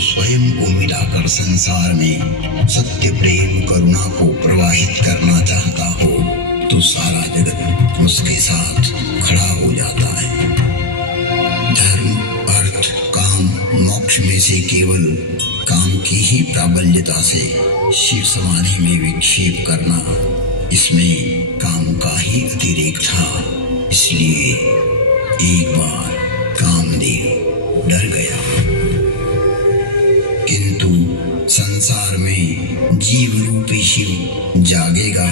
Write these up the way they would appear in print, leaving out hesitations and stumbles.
स्वयं को मिलाकर संसार में सत्य प्रेम करुणा को प्रवाहित करना चाहता हो तो सारा जगत उसके साथ खड़ा हो जाता है। धर्म, अर्थ, काम, मोक्ष में से केवल काम की ही प्राबल्यता से शिव समाधि में विक्षेप करना, इसमें काम का ही अतिरेक था। इसलिए एक बार कामदेव डर गया। किंतु संसार में जीव रूपी शिव जागेगा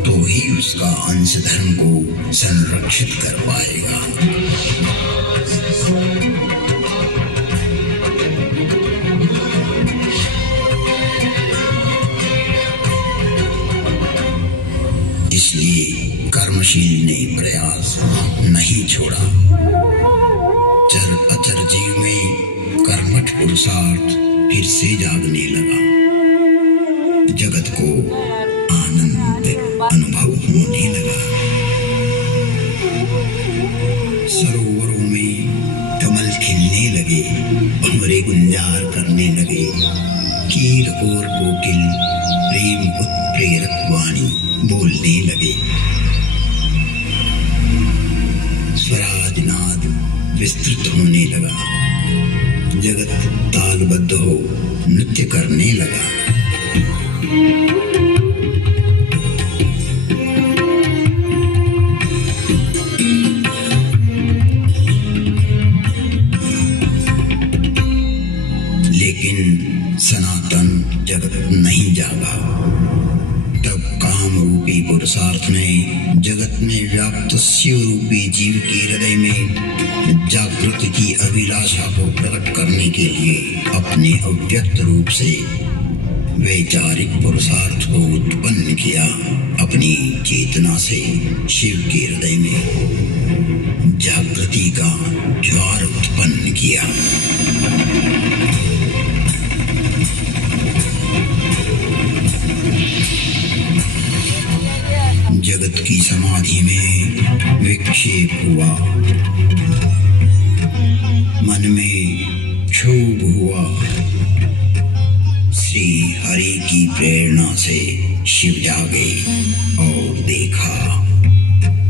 तो ही उसका अंश धर्म को संरक्षित कर पाएगा। इसलिए कर्मशील ने प्रयास नहीं छोड़ा। चर अचर जीव में कर्मठ पुरुषार्थ फिर से जागने लगा। जगत को आनंद अनुभव होने लगा। सरोवरों में कमल खिलने लगे, भंवरे गुंजार करने लगे, कीर और कोकिल प्रेम उत्प्रेरक वाणी बोलने लगे। स्वराज नाद विस्तृत होने लगा। जगत तालबद्ध हो नृत्य करने लगा। लेकिन सनातन जगत नहीं जागा। तब काम रूपी पुरुषार्थ ने जगत में व्याप्त शिव रूपी जीव के हृदय में जागृति की अभिलाषा को प्रकट करने के लिए अपने अव्यक्त रूप से वैचारिक पुरुषार्थ को उत्पन्न किया। अपनी चेतना से शिव के हृदय में जागृति का ज्वार उत्पन्न किया। जगत की समाधि में विक्षेप हुआ। मन में क्षोभ हुआ। श्री हरि की प्रेरणा से शिव जागे और देखा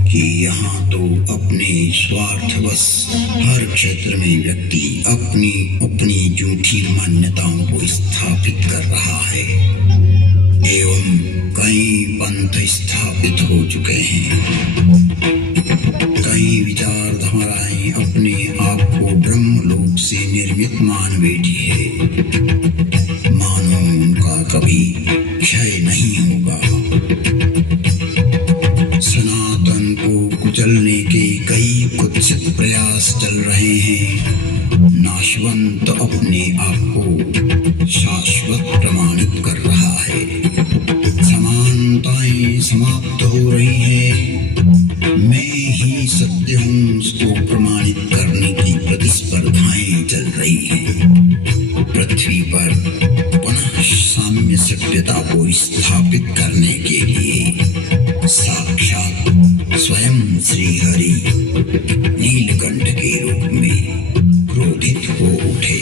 कि यहाँ तो अपने स्वार्थवश हर क्षेत्र में व्यक्ति अपनी अपनी झूठी मान्यताओं को स्थापित कर रहा है एवं कई पंथ स्थापित हो चुके हैं। कई विचारधाराएं अपने आप को ब्रह्मलोक से निर्मित मान बैठी है। मानो उनका कभी क्षय नहीं होगा। सनातन को कुचलने के कई कुत्सित प्रयास चल रहे हैं। नाशवंत अपने आप को शाश्वत प्रमाणित कर रहा है। समानताएं समाप्त हो रही है। मैं ही सत्य हूँ उसको प्रमाणित करने की प्रतिस्पर्धाएं चल रही हैं। पृथ्वी पर पुनः साम्य सभ्यता को स्थापित करने के लिए साक्षात स्वयं श्री हरि नीलकंठ के रूप में क्रोधित हो उठे।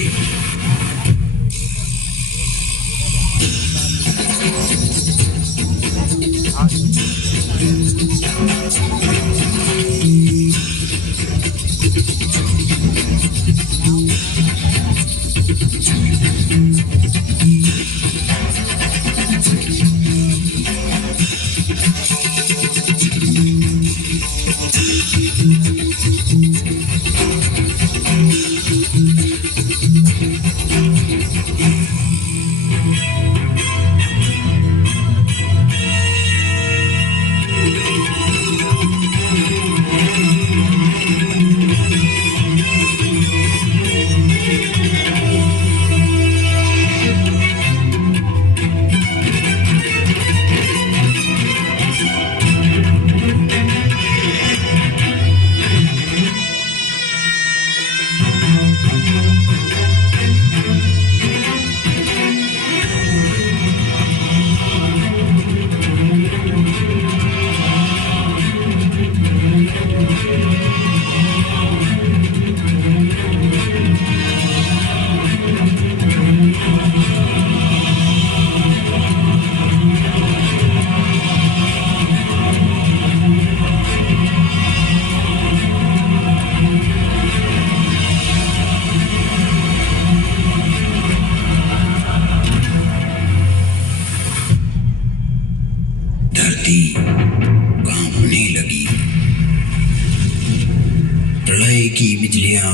बिजलियां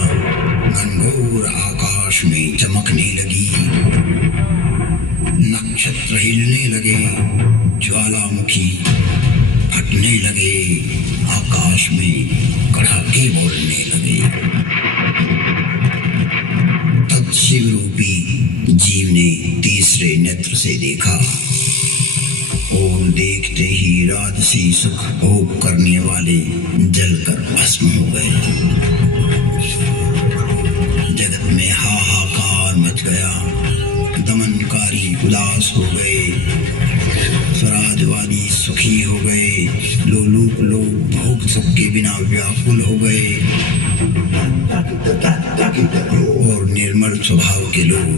घनघोर आकाश में चमकने लगी, नक्षत्र हिलने लगे, ज्वालामुखी फटने लगे, आकाश में कड़ाके बोलने लगे। तब शिव रूपी जीव ने तीसरे नेत्र से देखा और देखते ही राजसी सुख भोग करने वाले जलकर भस्म हो गए। जगत में हाहाकार मच गया, दमनकारी उदास हो गए, स्वराजवादी सुखी हो गए, लोलुप लोग भोग सुख के बिना व्याकुल हो गए और निर्मल स्वभाव के लोग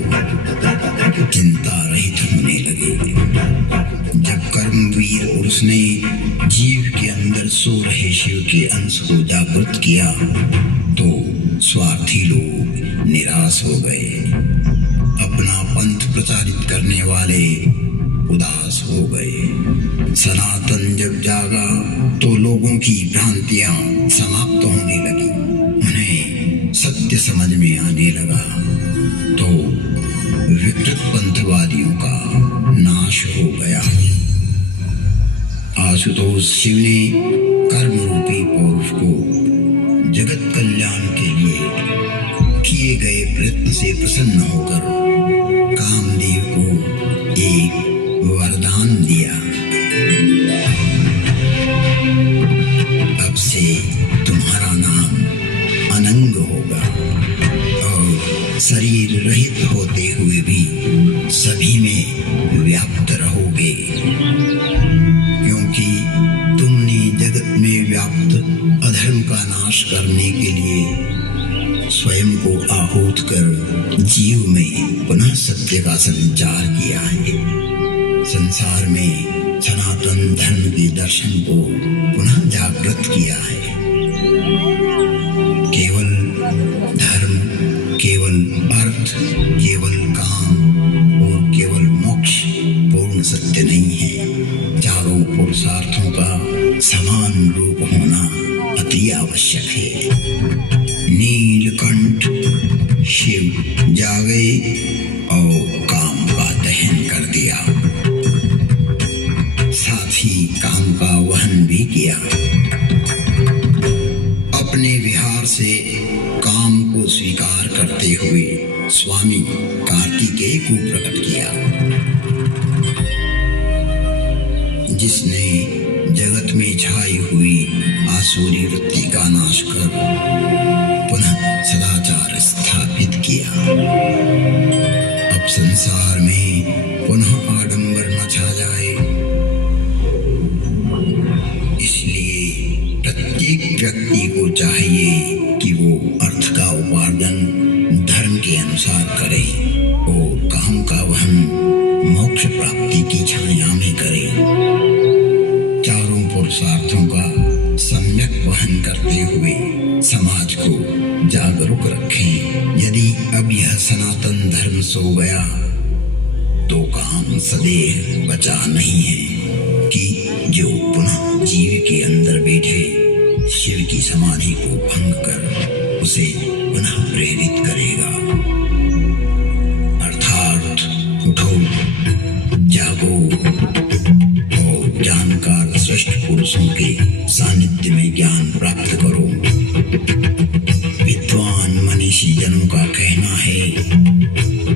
चिंता रहित होने लगे। जब कर्मवीर पुरुष ने जीव के अंदर सो रहे शिव के अंश को जागृत किया तो स्वार्थी लोग निराश हो गए, अपना पंथ प्रचारित करने वाले उदास हो गए। सनातन जब जागा तो लोगों की भ्रांतियां समाप्त होने लगी, उन्हें सत्य समझ में आने लगा तो विकृत पंथवादियों का नाश हो गया। आशुतोष शिव ने कर्म रूपी पौरुष को जगत कल्याण के लिए किए गए प्रयत्न से प्रसन्न होकर कामदेव को एक वरदान दिया। अब से तुम्हारा नाम अनंग होगा और शरीर रहित होते हुए भी सभी में व्याप्त रहोगे, क्योंकि तुमने जगत में व्याप्त अधर्म का नाश करने के लिए स्वयं को आहूत कर जीव में पुनः सत्य का संचार किया है। संसार में सनातन धर्म के दर्शन को पुनः जागृत किया है। केवल धर्म, केवल अर्थ, केवल काम और केवल मोक्ष पूर्ण सत्य नहीं है। चारों पुरुषार्थों का समान रूप होना अति आवश्यक है। नीलकंठ शिव जागे और काम का दहन कर दिया, साथ ही काम का वहन भी किया। अपने विहार से काम को स्वीकार करते हुए स्वामी कार्तिकेय को प्रकट किया, जिसने जगत में छाई हुई आसुरी वृत्ति का नाश कर पुनः सदाचार स्थापित किया। अब संसार में पुनः आडंबर न छा जाए, इसलिए प्रत्येक व्यक्ति को चाहिए कि वो अर्थ का उपार्जन धर्म के अनुसार करे और काम का वहन मोक्ष प्राप्ति की छाया में करे। चारों पुरुषार्थों का सम्यक वहन करते हुए समाज को जागरूक रखें। यदि अब यह सनातन धर्म सो गया तो काम सदैव बचा नहीं है कि जो पुनः जीव के अंदर बैठे शिव की समाधि को भंग कर उसे पुनः प्रेरित करेगा। अर्थात उठो, जागो और जानकार श्रेष्ठ पुरुषों के सानिध्य में ज्ञान प्राप्त करो। विद्वान मनीषी जनों का कहना है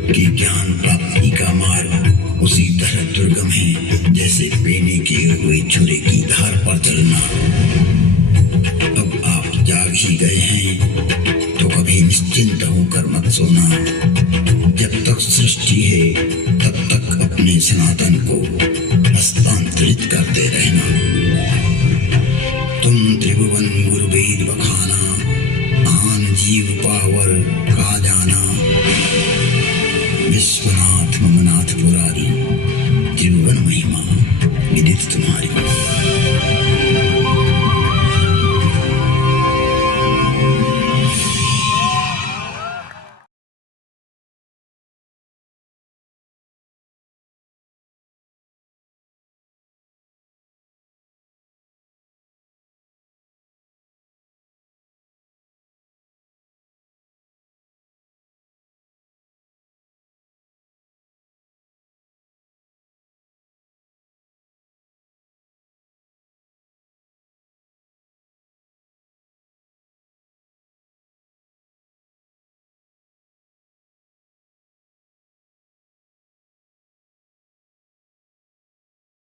कि ज्ञान प्राप्ति का मार्ग उसी तरह दुर्गम है जैसे पेने किए हुए छुरे की धार पर चलना। अब आप जाग ही गए हैं तो कभी निश्चिंत होकर मत सोना। जब तक सृष्टि है तब तक अपने सनातन को हस्तांतरित करते रहना। तुम त्रिभुवन गुरु वेद बखाना, आन जीव पावर खा जाना। विश्वनाथ